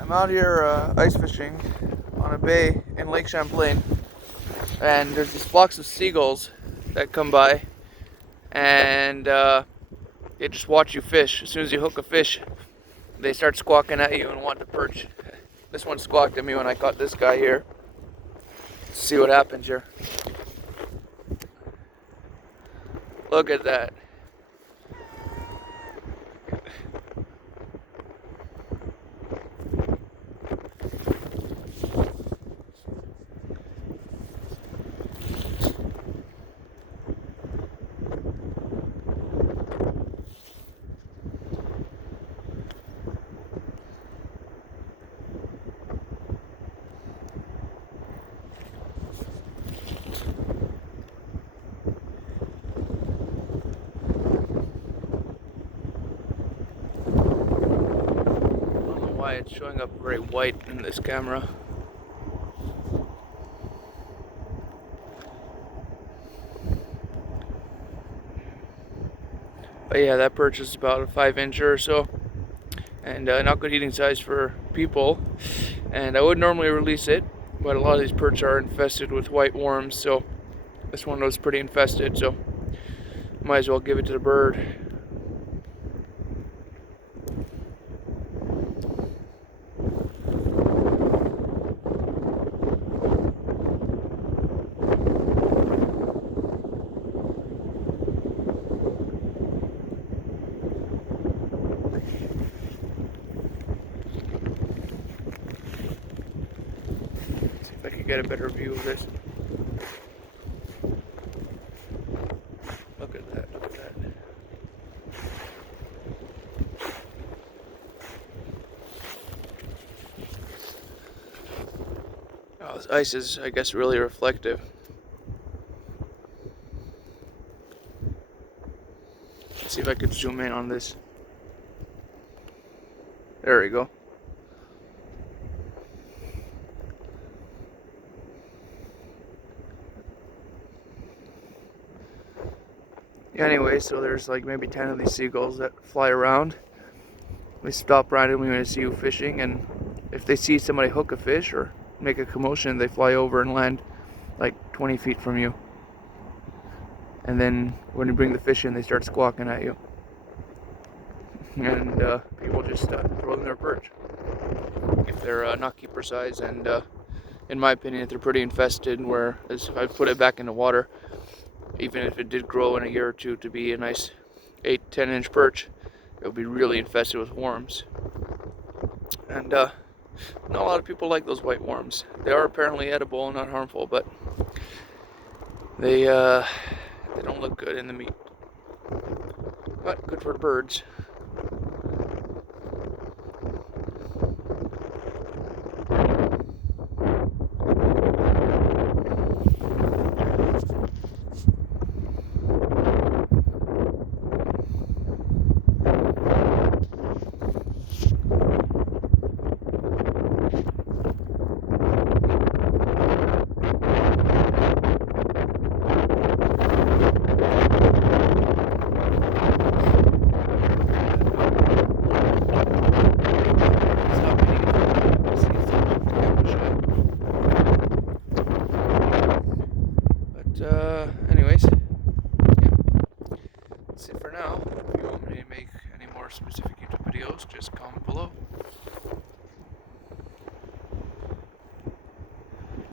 I'm out here ice fishing on a bay in Lake Champlain, and there's these flocks of seagulls that come by, and they just watch you fish. As soon as you hook a fish, they start squawking at you and want to perch. This one squawked at me when I caught this guy here. Let's see what happens here. Look at that. Why it's showing up very white in this camera. But yeah, that perch is about a 5-incher or so, and not good eating size for people. And I would normally release it, but a lot of these perch are infested with white worms, so this one was pretty infested, so might as well give it to the bird. See if I can get a better view of this. Look at that, look at that. Oh, this ice is, I guess, really reflective. Let's see if I could zoom in on this. There we go. Anyway, so there's like maybe 10 of these seagulls that fly around. They stop randomly when they see you fishing, and if they see somebody hook a fish or make a commotion, they fly over and land like 20 feet from you. And then when you bring the fish in, they start squawking at you. And people just throw them their perch if they're not keeper size, and in my opinion, if they're pretty infested, whereas if I put it back in the water, even if it did grow in a year or two to be a nice 8-10 inch perch, it would be really infested with worms. And not a lot of people like those white worms. They are apparently edible and not harmful, but they don't look good in the meat. But good for the birds. Anyways, yeah, that's it for now. If you want me to make any more specific YouTube videos, just comment below.